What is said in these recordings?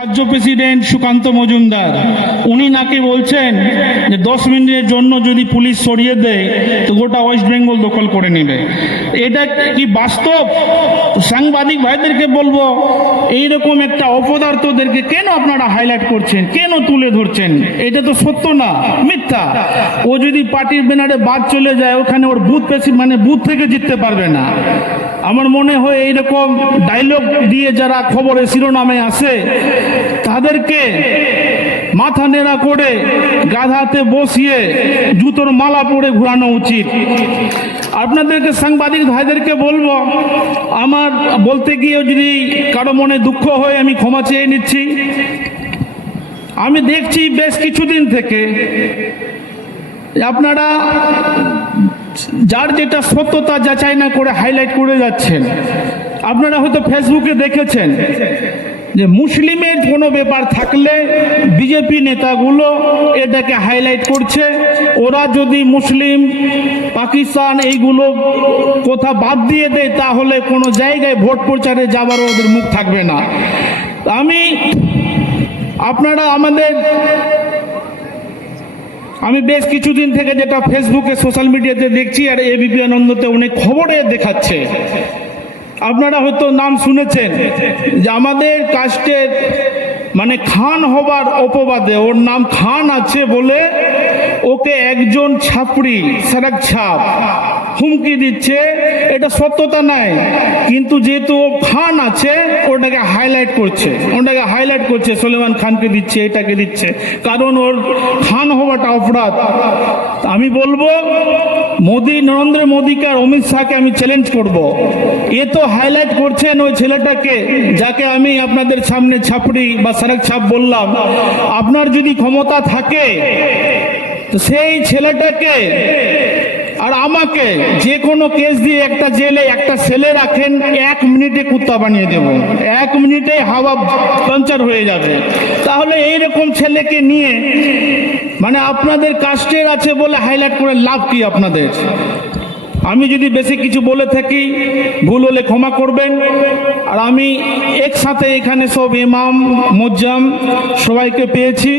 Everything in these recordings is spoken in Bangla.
রাজ্য প্রেসিডেন্ট সুকান্ত মজুমদার, উনি নাকি বলছেন যে দশ মিনিটের জন্য যদি পুলিশ সরিয়ে দেয়, তো গোটা ওয়েস্ট বেঙ্গল দখল করে নেবে। এটা কি বাস্তব? সাংবাদিক ভাইদেরকে বলব, এইরকম একটা অপদার্থদেরকে কেন আপনারা হাইলাইট করছেন? কেন তুলে ধরছেন? এটা তো সত্য না, মিথ্যা। ও যদি পার্টির ব্যানারে বাদ চলে যায়, ওখানে ওর বুথ মানে বুথ থেকে জিততে পারবে না। আমার মনে হয় এইরকম ডায়লগ দিয়ে যারা খবরের শিরোনামে আসে, তাদেরকে মাথা নেড়া করে গাধাতে বসিয়ে জুতোর মালা পরে ঘোরানো উচিত। আপনাদেরকে সাংবাদিক ভাইদেরকে বলব, আমার বলতে গিয়ে যদি কারও মনে দুঃখ হয়, আমি ক্ষমা চেয়ে নিচ্ছি। আমি দেখছি বেশ কিছুদিন থেকে আপনারা যার যেটা সত্যতা যাচাই না করে হাইলাইট করে যাচ্ছেন, আপনারা হয়তো ফেসবুকে দেখেছেন যে মুসলিমের কোনো ব্যাপার থাকলে বিজেপি নেতাগুলো এটাকে হাইলাইট করছে। ওরা যদি মুসলিম, পাকিস্তান এইগুলো কথা বাদ দিয়ে দেয়, তাহলে কোনো জায়গায় ভোট প্রচারে যাবার ওদের মুখ থাকবে না। আমি, আপনারা আমাদের আমি বেশ কিছুদিন থেকে যেটা ফেসবুকে, সোশ্যাল মিডিয়াতে দেখছি আর এবিপি আনন্দতে অনেক খবরে দেখাচ্ছে। আপনারা হয়তো নাম শুনেছেন যে আমাদের কাস্টের মানে খান হবার অপবাদে ওর নাম খান আছে বলে ওকে একজন ছাপড়ি সারাক ছাপ হুমকি দিচ্ছে, এটা সত্যতা নাই। কিন্তু যেহেতু ও খান আছে, ওটাকে হাইলাইট করছে। ওটাকে হাইলাইট করছে, সলেমান খানকে দিচ্ছে, এটাকে দিচ্ছে। কারণ ওর খান হওয়াটা অপরাধ। আমি বলব, মোদি, নরেন্দ্র মোদীকে আর অমিত শাহকে আমি চ্যালেঞ্জ করব। এ তো হাইলাইট করছেন ওই ছেলেটাকে, যাকে আমি আপনাদের সামনে ছাপড়ি বা সারেক ছাপ বললাম। আপনার যদি ক্ষমতা থাকে, তো সেই ছেলেটাকে আর আমাকে যে কোনো কেস দিয়ে একটা জেলে একটা ছেলে রাখেন, এক মিনিটে কুত্তা বানিয়ে দেব। এক মিনিটে হাওয়া পাঞ্চার হয়ে যাবে। তাহলে এইরকম ছেলেকে নিয়ে মানে আপনাদের কাস্টের আছে বলে হাইলাইট করে লাভ কি আপনাদের? আমি যদি বেশি কিছু বলে থাকি, ভুল হলে ক্ষমা করবেন। আর আমি একসাথে এখানে সব ইমাম মোজ্জাম সবাইকে পেয়েছি।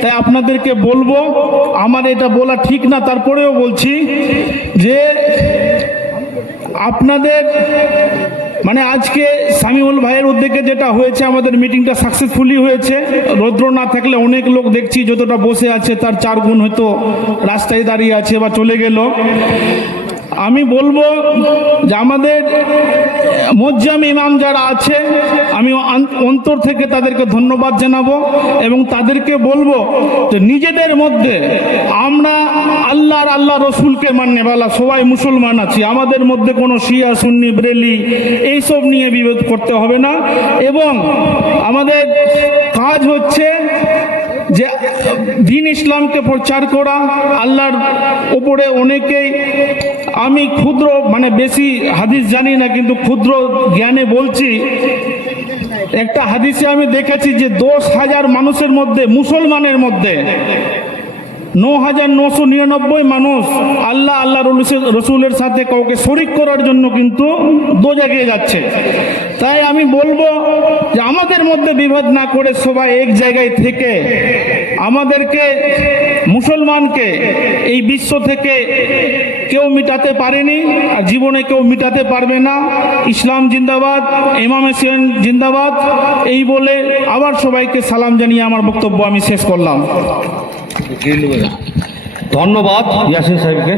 তাই আপনাদেরকে বলব, আমার এটা বলা ঠিক না, তারপরেও বলছি যে আপনাদের মানে আজকে সামিউল ভাইয়ের উদ্যোগে যেটা হয়েছে, আমাদের মিটিংটা সাকসেসফুলি হয়েছে। রৌদ্র না থাকলে অনেক লোক দেখছি, যতটা বসে আছে, তার চার গুণ হয়তো রাস্তায় দাঁড়িয়ে আছে বা চলে গেল। আমি বলব যে আমাদের মোজ্জাম ইমাম যারা আছে, আমি অন্তর থেকে তাদেরকে ধন্যবাদ জানাব এবং তাদেরকে বলব যে নিজেদের মধ্যে আমরা আল্লাহর আল্লাহ রসুলকে মান্যবালা সবাই মুসলমান আছি, আমাদের মধ্যে কোনো শিয়া, সুন্নি, ব্রেলি এইসব নিয়ে বিভেদ করতে হবে না এবং আমাদের কাজ হচ্ছে যে দিন ইসলামকে প্রচার করা, আল্লাহর উপরে অনেকেই আমি ক্ষুদ্র মানে বেশি হাদিস জানি না, কিন্তু ক্ষুদ্র জ্ঞানে বলছি, একটা হাদিসে আমি দেখেছি যে দশ হাজার মানুষের মধ্যে, মুসলমানের মধ্যে, ন হাজার নশো নিরানব্বই মানুষ আল্লাহ আল্লাহ রসুলের- সাথে কাউকে শরিক করার জন্য কিন্তু দো জায়গায় যাচ্ছে। তাই আমি বলব যে আমাদের মধ্যে বিভেদ না করে সবাই এক জায়গায় থেকে আমাদেরকে, মুসলমানকে এই বিশ্ব থেকে কেউ মিটাতে পারেনি আর জীবনে কেউ মিটাতে পারবে না। ইসলাম জিন্দাবাদ, ইমাম হোসেন জিন্দাবাদ, এই বলে আবার সবাইকে সালাম জানিয়ে আমার বক্তব্য আমি শেষ করলাম। ধন্যবাদ ইয়াসিন সাহেবকে।